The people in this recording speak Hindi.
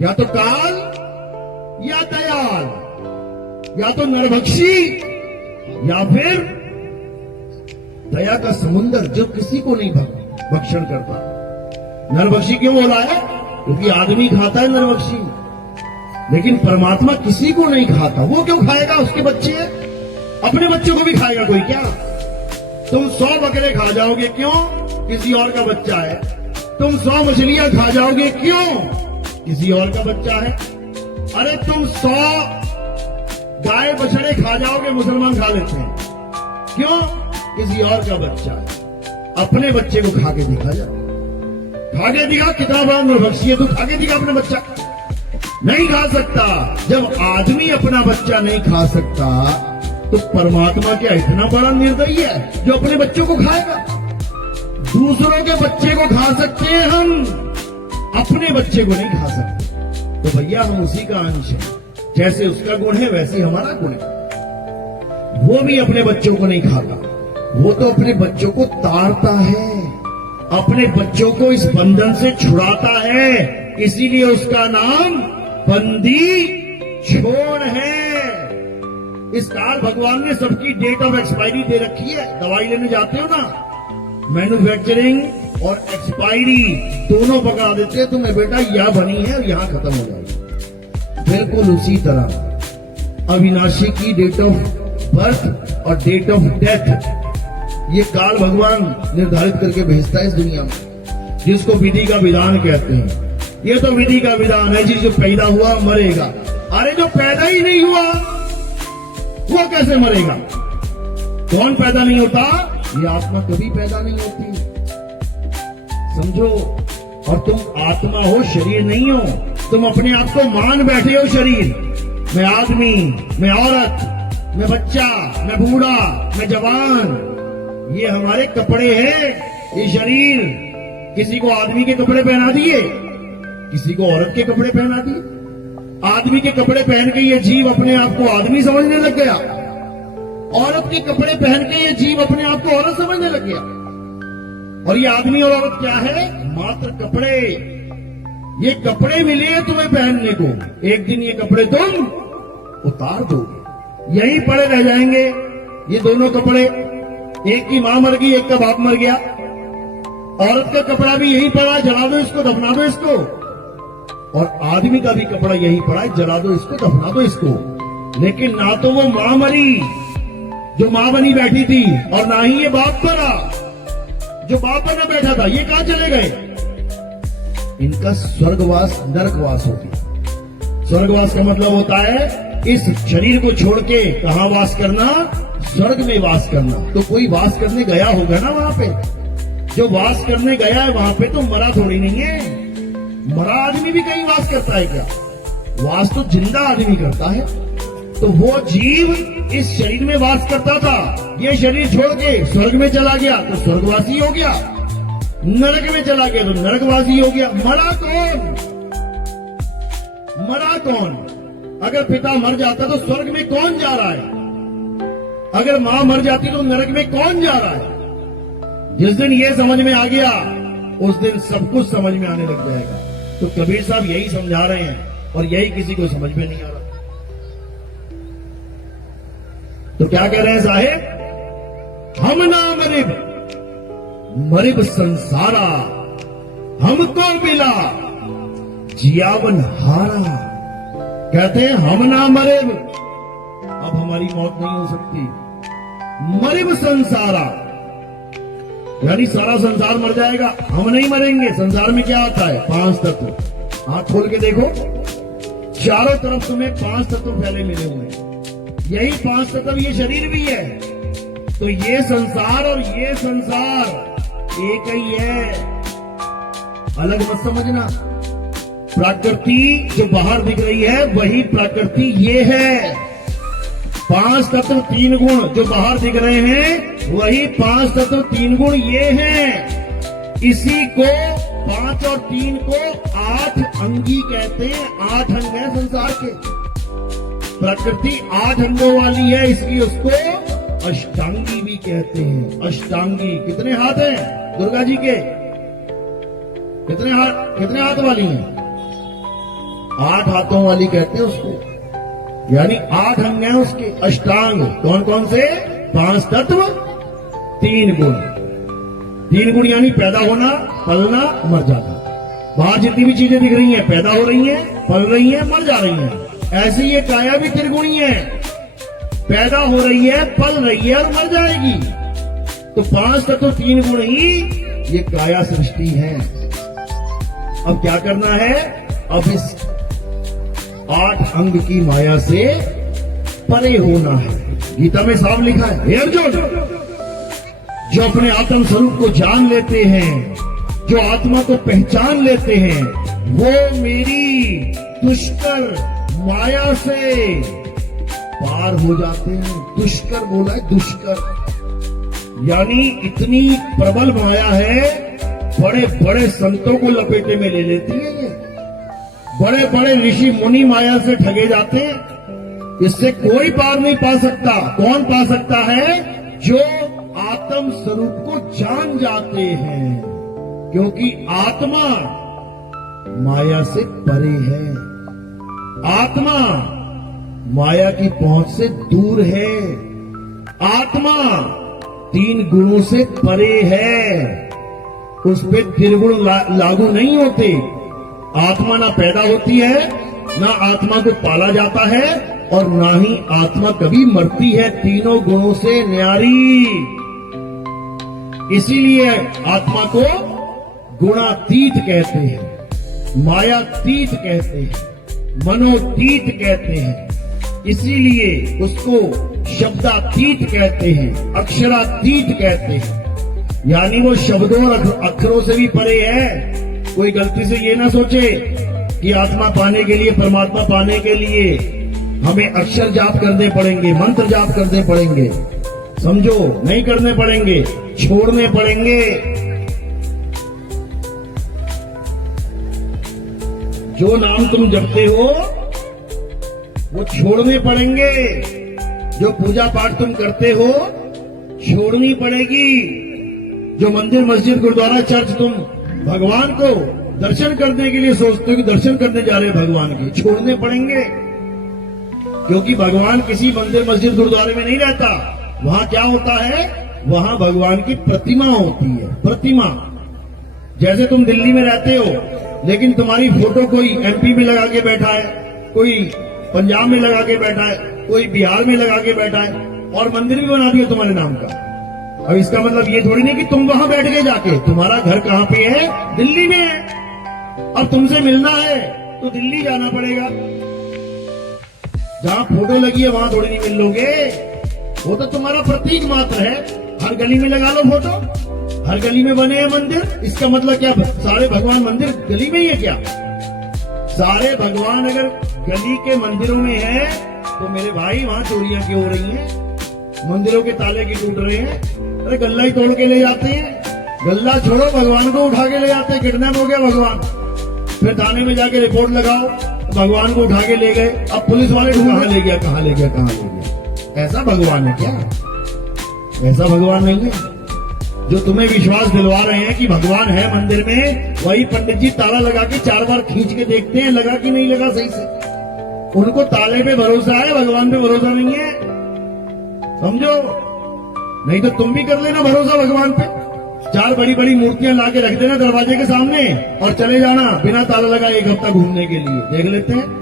या तो काल या दयाल, या तो नरभक्षी या फिर दया का समुंदर जो किसी को नहीं भक्षण करता। नरभक्षी क्यों बोला है? क्योंकि आदमी खाता है नरभक्षी, लेकिन परमात्मा किसी को नहीं खाता। वो क्यों खाएगा? उसके बच्चे हैं, अपने बच्चों को भी खाएगा कोई क्या? तुम 100 बकरे खा जाओगे, क्यों? किसी और का बच्चा है। तुम 100 मछलियां खा जाओगे, क्यों? किसी और का बच्चा है। अरे तुम 100 गाय बछड़े खा जाओगे, मुसलमान खा लेते हैं, क्यों? किसी और का बच्चा है। अपने बच्चे को खा के दिखा जा, खा के दिखा। कितना बड़ा नरभक्षी है तू, खा के दिखा अपना बच्चा। नहीं खा सकता। जब आदमी अपना बच्चा नहीं खा सकता तो परमात्मा क्या इतना बड़ा निर्दयी है जो अपने बच्चों को खाएगा? दूसरों के बच्चे को खा सकते हैं हम, अपने बच्चे को नहीं खा सकते। तो भैया हम उसी का अंश है। जैसे उसका गुण है वैसे हमारा गुण है। वो भी अपने बच्चों को नहीं खाता, वो तो अपने बच्चों को ताड़ता है, अपने बच्चों को इस बंधन से छुड़ाता है। इसीलिए उसका नाम बंदी छोड़ है। इस काल भगवान ने सबकी डेट ऑफ एक्सपायरी दे रखी है। दवाई लेने जाते हो ना, मैन्युफैक्चरिंग और एक्सपायरी दोनों पकड़ा देते हैं तुम्हें, बेटा यह बनी है और यहां खत्म हो जाएगी। बिल्कुल उसी तरह अविनाशी की डेट ऑफ बर्थ और डेट ऑफ डेथ ये काल भगवान निर्धारित करके भेजता है इस दुनिया में, जिसको विधि का विधान कहते हैं। ये तो विधि का विधान है जी, जो पैदा हुआ मरेगा। अरे जो पैदा ही नहीं हुआ वो कैसे मरेगा? कौन पैदा नहीं होता? ये आत्मा कभी पैदा नहीं होती, समझो। और तुम आत्मा हो, शरीर नहीं हो। तुम अपने आप को मान बैठे हो शरीर। मैं आदमी, मैं औरत, मैं बच्चा, मैं बूढ़ा, मैं जवान। ये हमारे कपड़े हैं। ये शरीर किसी को आदमी के कपड़े पहना दिए, किसी को औरत के कपड़े पहना दिए। आदमी के कपड़े पहन के ये जीव अपने आप को आदमी समझने लग गया, औरत के कपड़े पहन के ये जीव अपने आप को औरत समझने लग गया। और ये आदमी और औरत क्या है? मात्र कपड़े। ये कपड़े मिले हैं तुम्हें पहनने को, एक दिन ये कपड़े तुम उतार दोगे, यहीं पड़े रह जाएंगे ये दोनों कपड़े। एक की मां मर गई, एक का बाप मर गया। औरत का कपड़ा भी यहीं पड़ा, जला दो इसको, दफना दो इसको। और आदमी का भी कपड़ा यहीं पड़ा है, जला दो इसको, दफना दो इसको। लेकिन ना तो वो मां मरी जो मां बनी बैठी थी, और ना ही ये बाप मरा जो बाप बना बैठा था। ये कहां चले गए? इनका स्वर्गवास नरकवास हो गया। स्वर्गवास का मतलब होता है इस शरीर को छोड़ के कहां वास करना? स्वर्ग में वास करना। तो कोई वास करने गया होगा ना वहां पे। जो वास करने गया है वहां पे तो मरा थोड़ी नहीं है। मरा आदमी भी कहीं वास करता है क्या? वास तो जिंदा आदमी करता है। तो वो जीव इस शरीर में वास करता था, ये शरीर छोड़ के स्वर्ग में चला गया तो स्वर्गवासी हो गया, नरक में चला गया तो नरकवासी हो गया। मरा कौन? मरा कौन? अगर पिता मर जाता तो स्वर्ग में कौन जा रहा है? अगर मां मर जाती तो नरक में कौन जा रहा है? जिस दिन ये समझ में आ गया उस दिन सब कुछ समझ में आने लग जाएगा। तो कबीर साहब यही समझा रहे हैं और यही किसी को समझ में नहीं आ रहा। तो क्या कह रहे हैं साहेब? हम ना मरिब, मरिब संसारा, हमको मिला जियावन हारा। कहते हैं हम ना मरिब, अब हमारी मौत नहीं हो सकती। मरिब संसारा यानी सारा संसार मर जाएगा, हम नहीं मरेंगे। संसार में क्या आता है? 5 तत्व। आंख खोल के देखो, चारों तरफ तुम्हें 5 तत्व फैले मिले हुए हैं। यही 5 तत्व ये शरीर भी है। तो ये संसार और ये संसार एक ही है, अलग मत समझना। प्रकृति जो बाहर दिख रही है वही प्रकृति ये है। 5 तत्व 3 गुण जो बाहर दिख रहे हैं वही 5 तत्व 3 गुण ये हैं। इसी को 5 और 3 को 8 अंगी कहते हैं। 8 अंग है संसार के। प्रकृति 8 अंगों वाली है, इसलिए उसको अष्टांगी भी कहते हैं। अष्टांगी। कितने हाथ हैं दुर्गा जी के? कितने हाथ वाली हैं? 8 हाथों वाली कहते हैं उसको, यानी 8 अंग हैं उसके, अष्टांग। कौन कौन से? 5 तत्व, 3 गुण। 3 गुण यानी पैदा होना, पलना, मर जाना। बाहर जितनी भी चीजें दिख रही हैं, पैदा हो रही हैं, पल रही हैं, मर जा रही हैं। ऐसी ये काया भी त्रिगुणी है, पैदा हो रही है, पल रही है और मर जाएगी। तो 5 तत्व 3 गुण ही ये काया सृष्टि है। अब क्या करना है? अब इस 8 अंग की माया से परे होना है। गीता में साफ लिखा है, हे अर्जुन, जो अपने आत्म स्वरूप को जान लेते हैं, जो आत्मा को पहचान लेते हैं, वो मेरी दुष्कर माया से पार हो जाते हैं। दुष्कर बोला है, दुष्कर यानी इतनी प्रबल माया है, बड़े बड़े संतों को लपेटे में ले लेती है ये। बड़े बड़े ऋषि मुनि माया से ठगे जाते हैं। इससे कोई पार नहीं पा सकता। कौन पा सकता है? जो आत्म स्वरूप को जान जाते हैं, क्योंकि आत्मा माया से परे है। आत्मा माया की पहुंच से दूर है। आत्मा 3 गुणों से परे है। उस पे त्रिगुण लागू नहीं होते। आत्मा ना पैदा होती है, ना आत्मा को पाला जाता है, और ना ही आत्मा कभी मरती है। तीनों गुणों से न्यारी। इसीलिए आत्मा को गुणातीत कहते हैं, मायातीत कहते हैं, मनोतीत कहते हैं। इसीलिए उसको शब्दातीत कहते हैं, अक्षरातीत कहते हैं। यानी वो शब्दों और अक्षरों से भी परे है। कोई गलती से ये ना सोचे कि आत्मा पाने के लिए, परमात्मा पाने के लिए हमें अक्षर जाप करने पड़ेंगे, मंत्र जाप करने पड़ेंगे। समझो, नहीं करने पड़ेंगे, छोड़ने पड़ेंगे। जो नाम तुम जपते हो वो छोड़ने पड़ेंगे। जो पूजा पाठ तुम करते हो छोड़नी पड़ेगी। जो मंदिर, मस्जिद, गुरुद्वारा, चर्च तुम भगवान को दर्शन करने के लिए सोचते हो कि दर्शन करने जा रहे हैं भगवान के, छोड़ने पड़ेंगे। क्योंकि भगवान किसी मंदिर, मस्जिद, गुरुद्वारे में नहीं रहता। वहां क्या होता है? वहां भगवान की प्रतिमा होती है। प्रतिमा। जैसे तुम दिल्ली में रहते हो, लेकिन तुम्हारी फोटो कोई एमपी में लगा के बैठा है, कोई पंजाब में लगा के बैठा है, कोई बिहार में लगा के बैठा है, और मंदिर भी बना दिया तुम्हारे नाम का। अब इसका मतलब ये थोड़ी नहीं कि तुम वहां बैठ गए जाके। तुम्हारा घर कहां पे है? दिल्ली में है। अब तुमसे मिलना है तो दिल्ली जाना पड़ेगा। जहां फोटो लगी है वहां थोड़ी नहीं मिल लोगे। वो तो तुम्हारा प्रतीक मात्र है। हर गली में लगा लो फोटो, हर गली में बने हैं मंदिर। इसका मतलब क्या? सारे भगवान मंदिर गली में ही है क्या? सारे भगवान अगर गली के मंदिरों में है तो मेरे भाई वहां चोरियां क्यों हो रही हैं? मंदिरों के ताले क्यों टूट रहे हैं? अरे गल्ला ही तोड़ के ले जाते हैं। गल्ला छोड़ो, भगवान को उठा के ले जाते हैं। किडनैप हो गया भगवान, फिर थाने में जाके रिपोर्ट लगाओ, भगवान को उठा के ले गए। अब पुलिस वाले कहाँ ले गया, कहाँ ले गया, कहाँ ले गया? ऐसा भगवान है क्या? ऐसा भगवान नहीं है। जो तुम्हें विश्वास दिलवा रहे हैं कि भगवान है मंदिर में, वही पंडित जी ताला लगा के 4 बार खींच के देखते हैं लगा कि नहीं लगा सही से। उनको ताले पे भरोसा है, भगवान पे भरोसा नहीं है। समझो, नहीं तो तुम भी कर लेना भरोसा भगवान पे। 4 बड़ी बड़ी मूर्तियां ला के रख देना दरवाजे के सामने और चले जाना बिना ताला लगा 1 हफ्ता घूमने के लिए। देख लेते हैं।